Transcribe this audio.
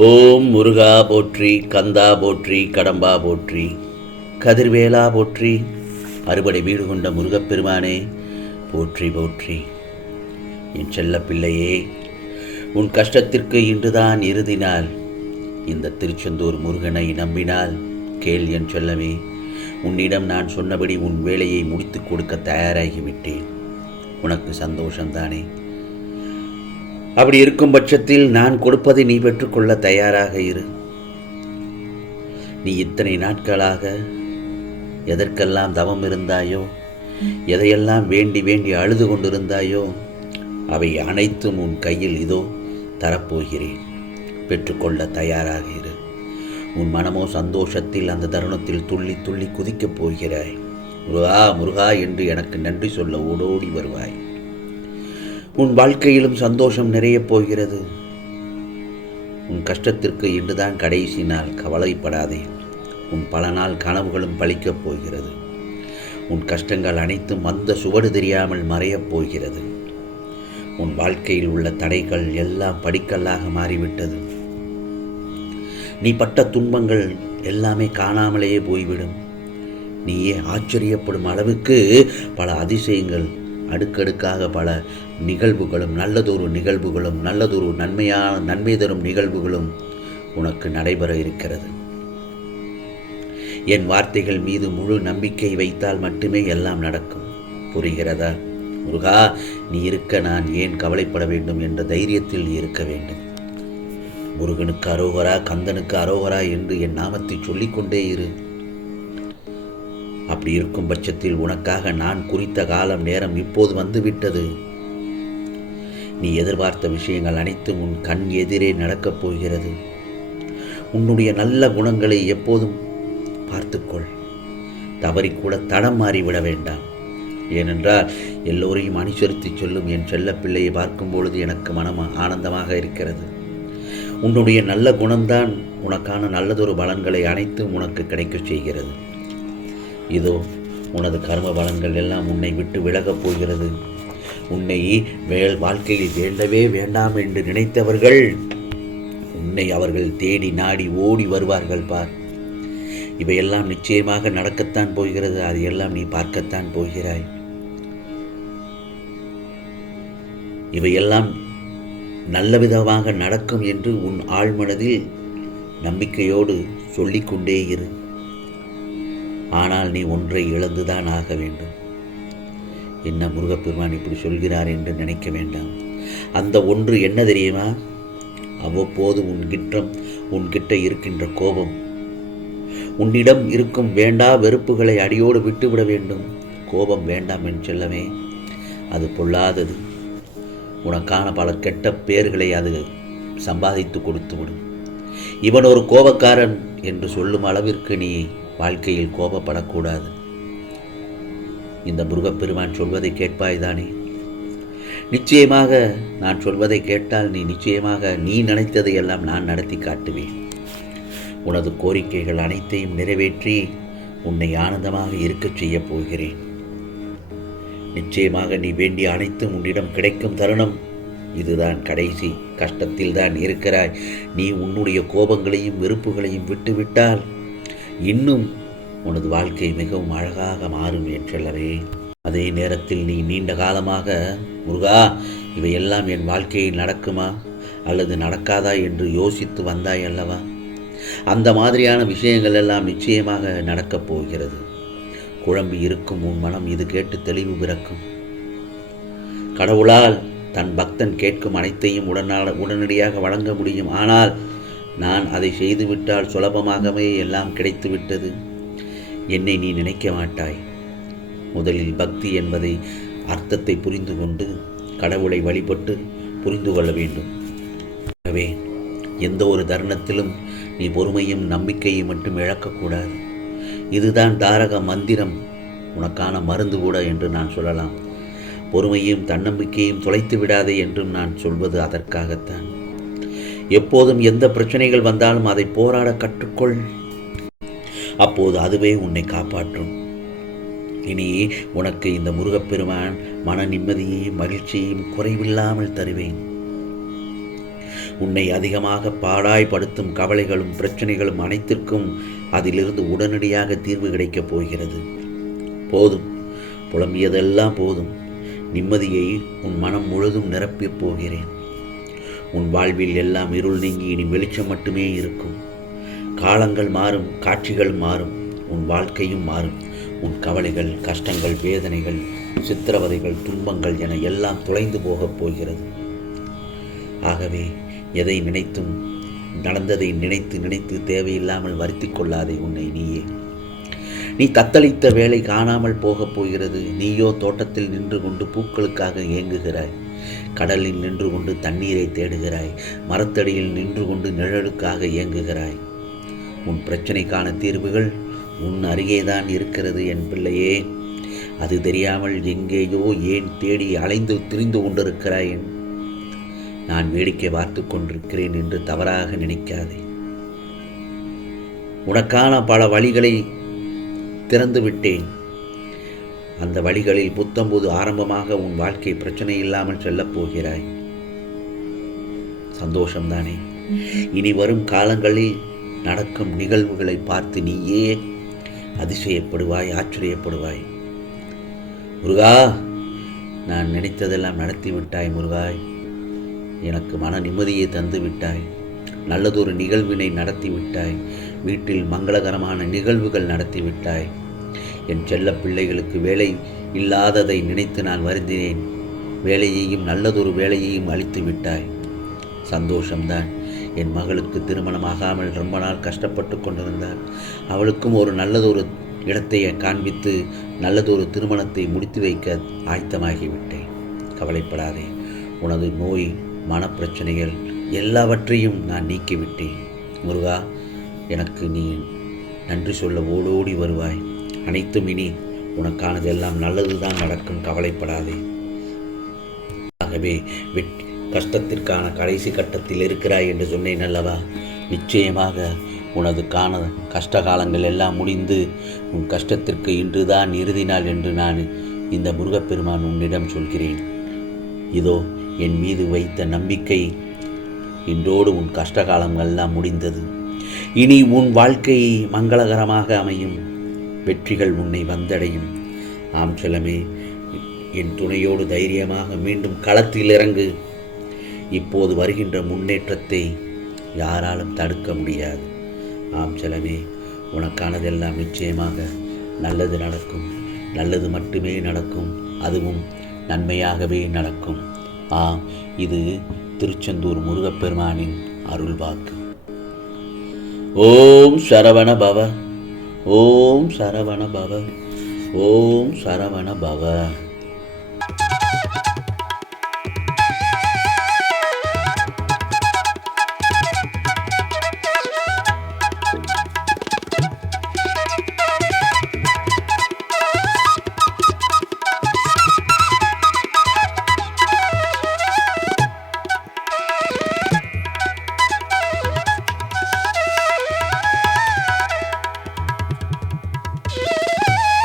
ஓம் முருகா போற்றி, கந்தா போற்றி, கடம்பா போற்றி, கதிர்வேலா போற்றி, அறுபடை வீடு கொண்ட முருகப்பெருமானே போற்றி போற்றி. என் செல்ல பிள்ளையே, உன் கஷ்டத்திற்கு இன்றுதான் இறுதி நாள். இந்த திருச்செந்தூர் முருகனை நம்பினால் கேள் என் செல்லமே. உன்னிடம் நான் சொன்னபடி உன் வேலையை முடித்துக் கொடுக்க தயாராகிவிட்டேன். உனக்கு சந்தோஷம்தானே? அப்படி இருக்கும் பட்சத்தில் நான் கொடுப்பதை நீ பெற்றுக்கொள்ள தயாராக இரு. நீ இத்தனை நாட்களாக எதற்கெல்லாம் தவம் இருந்தாயோ, எதையெல்லாம் வேண்டி வேண்டி அழுது கொண்டிருந்தாயோ, அவை அனைத்தும் உன் கையில் இதோ தரப்போகிறேன். பெற்றுக்கொள்ள தயாராக இரு. உன் மனமோ சந்தோஷத்தில் அந்த தருணத்தில் துள்ளி துள்ளி குதிக்கப் போகிறாய். முருகா முருகா என்று எனக்கு நன்றி சொல்ல ஓடோடி வருவாய். உன் வாழ்க்கையிலும் சந்தோஷம் நிறையப் போகிறது. உன் கஷ்டத்திற்கு இன்றுதான் கடைசி நாள். கவலைப்படாதே. உன் பல நாள் கனவுகளும் பலிக்கப் போகிறது. உன் கஷ்டங்கள் அனைத்தும் அந்த சுவடு தெரியாமல் மறையப் போகிறது. உன் வாழ்க்கையில் உள்ள தடைகள் எல்லாம் படிக்கல்லாக மாறிவிட்டது. நீ பட்ட துன்பங்கள் எல்லாமே காணாமலேயே போய்விடும். நீயே ஆச்சரியப்படும் அளவுக்கு பல அதிசயங்கள், அடுக்கடுக்காக பல நிகழ்வுகளும், நல்லதொரு நன்மை தரும் நிகழ்வுகளும் உனக்கு நடைபெற இருக்கிறது. என் வார்த்தைகள் மீது முழு நம்பிக்கை வைத்தால் மட்டுமே எல்லாம் நடக்கும். புரிகிறதா? முருகா, நீ இருக்க நான் ஏன் கவலைப்பட வேண்டும் என்ற தைரியத்தில் நீ இருக்க வேண்டும். முருகனுக்கு அரோகரா, கந்தனுக்கு அரோகரா என்று என் நாமத்தை சொல்லிக்கொண்டே இரு. அப்படி இருக்கும் பட்சத்தில் உனக்காக நான் குறித்த காலம் நேரம் இப்போது வந்துவிட்டது. நீ எதிர்பார்த்த விஷயங்கள் அனைத்தும் உன் கண் எதிரே நடக்கப் போகிறது. உன்னுடைய நல்ல குணங்களை எப்போதும் பார்த்துக்கொள். தவறிக்கூட தடம் மாறிவிட வேண்டாம். ஏனென்றால் எல்லோரையும் அனுசரித்து சொல்லும் என் செல்ல பிள்ளையை பார்க்கும் பொழுது எனக்கு மனம் ஆனந்தமாக இருக்கிறது. உன்னுடைய நல்ல குணம்தான் உனக்கான நல்லதொரு பலன்களை அனைத்தும் உனக்கு கிடைக்கச் செய்கிறது. இதோ உனது கர்ம பலன்கள் எல்லாம் உன்னை விட்டு விலகப் போகிறது. உன்னை வாழ்க்கையில் வேண்டவே வேண்டாம் என்று நினைத்தவர்கள் உன்னை அவர்கள் தேடி நாடி ஓடி வருவார்கள் பார். இவையெல்லாம் நிச்சயமாக நடக்கத்தான் போகிறது. அதையெல்லாம் நீ பார்க்கத்தான் போகிறாய். இவையெல்லாம் நல்ல விதமாக நடக்கும் என்று உன் ஆழ்மனதில் நம்பிக்கையோடு சொல்லிக்கொண்டே இரு. ஆனால் நீ ஒன்றை இழந்துதான் ஆக வேண்டும். என்ன முருகப்பெருமான் இப்படி சொல்கிறார் என்று நினைக்க வேண்டாம். அந்த ஒன்று என்ன தெரியுமா? அவ்வப்போது உன்கிட்ட இருக்கின்ற கோபம். உன்னிடம் இருக்கும் வேண்டா வெறுப்புகளை அடியோடு விட்டுவிட வேண்டும். கோபம் வேண்டாம் என்று செல்லவே. அது பொல்லாதது. உனக்கான பல கெட்ட பேர்களை அது சம்பாதித்து கொடுத்துவிடும். இவன் ஒரு கோபக்காரன் என்று சொல்லும் அளவிற்கு நீ வாழ்க்கையில் கோபப்படக்கூடாது. இந்த முருகப்பெருமான் சொல்வதை கேட்பாய்தானே? நிச்சயமாக நான் சொல்வதை கேட்டால் நிச்சயமாக நீ நினைத்ததையெல்லாம் நான் நடத்தி காட்டுவேன். உனது கோரிக்கைகள் அனைத்தையும் நிறைவேற்றி உன்னை ஆனந்தமாக இருக்கச் செய்யப் போகிறேன். நிச்சயமாக நீ வேண்டிய அனைத்தும் உன்னிடம் கிடைக்கும் தருணம் இதுதான். கடைசி கஷ்டத்தில் தான் இருக்கிறாய். நீ உன்னுடைய கோபங்களையும் வெறுப்புகளையும் விட்டுவிட்டால் இன்னும் உனது வாழ்க்கை மிகவும் அழகாக மாறும் என்றல்லவே. அதே நேரத்தில் நீ நீண்ட காலமாக முருகா, இவையெல்லாம் என் வாழ்க்கையில் நடக்குமா அல்லது நடக்காதா என்று யோசித்து வந்தாய் அல்லவா? அந்த மாதிரியான விஷயங்கள் எல்லாம் நிச்சயமாக நடக்கப் போகிறது. குழம்பி இருக்கும் உன் மனம் இது கேட்டு தெளிவு பிறக்கும். கடவுளால் தன் பக்தன் கேட்கும் அனைத்தையும் உடனடியாக வழங்க முடியும். ஆனால் நான் அதை செய்துவிட்டால் சுலபமாகவே எல்லாம் கிடைத்துவிட்டது என்னை நீ நினைக்க மாட்டாய். முதலில் பக்தி என்பதை அர்த்தத்தை புரிந்து கொண்டு கடவுளை வழிபட்டு புரிந்து கொள்ள வேண்டும். ஆகவே எந்த ஒரு தருணத்திலும் நீ பொறுமையும் நம்பிக்கையை மட்டும் இழக்கக்கூடாது. இதுதான் தாரக மந்திரம், உனக்கான மருந்து கூட என்று நான் சொல்லலாம். பொறுமையும் தன்னம்பிக்கையும் தொலைத்து விடாதே என்றும் நான் சொல்வது அதற்காகத்தான். எப்போதும் எந்த பிரச்சனைகள் வந்தாலும் அதை போராட கற்றுக்கொள். அப்போது அதுவே உன்னை காப்பாற்றும். இனி உனக்கு இந்த முருகப்பெருமான் மன நிம்மதியையும் மகிழ்ச்சியையும் குறைவில்லாமல் தருவேன். உன்னை அதிகமாக பாடாய்படுத்தும் கவலைகளும் பிரச்சனைகளும் அனைத்திற்கும் அதிலிருந்து உடனடியாக தீர்வு கிடைக்கப் போகிறது. போதும், புலம்பியதெல்லாம் போதும். நிம்மதியை உன் மனம் முழுதும் நிரப்பப் போகிறேன். உன் வாழ்வில் எல்லாம் இருள் நீங்கி இனி வெளிச்சம் மட்டுமே இருக்கும். காலங்கள் மாறும், காட்சிகள் மாறும், உன் வாழ்க்கையும் மாறும். உன் கவலைகள், கஷ்டங்கள், வேதனைகள், சித்திரவதைகள், துன்பங்கள் என எல்லாம் தொலைந்து போகப் போகிறது. ஆகவே எதை நினைத்தும் நடந்ததை நினைத்து நினைத்து தேவையில்லாமல் வருத்தி கொள்ளாதே உன்னை நீயே. நீ தத்தளித்த வேலை காணாமல் போகப் போகிறது. நீயோ தோட்டத்தில் நின்று கொண்டு பூக்களுக்காக ஏங்குகிறாய், கடலில் நின்று கொண்டு தண்ணீரை தேடுகிறாய், மரத்தடியில் நின்று கொண்டு நிழலுக்காக ஏங்குகிறாய். உன் பிரச்சனைக்கான தீர்வுகள் உன் அருகேதான் இருக்கிறது என் பிள்ளையே. அது தெரியாமல் எங்கேயோ ஏன் தேடி அலைந்து திரிந்து கொண்டிருக்கிறாய். நான் வேடிக்கை பார்த்து கொண்டிருக்கிறேன் என்று தவறாக நினைக்காதே. உனக்கான பல வழிகளை திறந்து விட்டேன். அந்த வழிகளில் புத்தம்போது ஆரம்பமாக உன் வாழ்க்கை பிரச்சனை இல்லாமல் செல்லப் போகிறாய். சந்தோஷம்தானே? இனி வரும் காலங்களில் நடக்கும் நிகழ்வுகளை பார்த்து நீயே அதிசயப்படுவாய், ஆச்சரியப்படுவாய். முருகா, நான் நினைத்ததெல்லாம் நடத்தி விட்டாய் முருகாய். எனக்கு மன நிம்மதியை தந்து விட்டாய். நல்லதொரு நிகழ்வினை நடத்தி விட்டாய். வீட்டில் மங்களகரமான நிகழ்வுகள் நடத்தி விட்டாய். என் செல்ல பிள்ளைகளுக்கு வேலை இல்லாததை நினைத்து நான் வருந்தினேன். வேலையையும் நல்லதொரு வேலையையும் அளித்து விட்டாய். சந்தோஷம்தான். என் மகளுக்கு திருமணமாகாமல் ரொம்ப நாள் கஷ்டப்பட்டு கொண்டிருந்தார். அவளுக்கும் ஒரு நல்லதொரு இடத்தை காண்பித்து நல்லதொரு திருமணத்தை முடித்து வைக்க ஆயத்தமாகிவிட்டேன். கவலைப்படாதே. உனது நோய், மனப்பிரச்சனைகள் எல்லாவற்றையும் நான் நீக்கிவிட்டேன். முருகா, எனக்கு நீ நன்றி சொல்ல ஓடோடி வருவாய். அனைத்தும் இனி உனக்கானதெல்லாம் நல்லதுதான் நடக்கும். கவலைப்படாதே. ஆகவே கஷ்டத்திற்கான கடைசி கட்டத்தில் இருக்கிறாய் என்று சொன்னேன் அல்லவா? நிச்சயமாக உனது கஷ்ட காலங்கள் எல்லாம் முடிந்து உன் கஷ்டத்திற்கு இன்றுதான் இறுதி நாள் என்று நான் இந்த முருகப்பெருமான் உன்னிடம் சொல்கிறேன். இதோ என் மீது வைத்த நம்பிக்கை இன்றோடு உன் கஷ்ட காலங்கள்லாம் முடிந்தது. இனி உன் வாழ்க்கை மங்களகரமாக அமையும். வெற்றிகள் உன்னை வந்தடையும். ஆம் செல்லமே, என் துணையோடு தைரியமாக மீண்டும் களத்தில் இறங்கு. இப்போது வருகின்ற முன்னேற்றத்தை யாராலும் தடுக்க முடியாது. ஆம் செல்லமே, உனக்கானதெல்லாம் நிச்சயமாக நல்லது நடக்கும். நல்லது மட்டுமே நடக்கும். அதுவும் நன்மையாகவே நடக்கும். இது திருச்செந்தூர் முருகப்பெருமானின் அருள்வாக்கு. ஓம் சரவண பவ, ஓம் சரவண பவ, ஓம் சரவண பவ.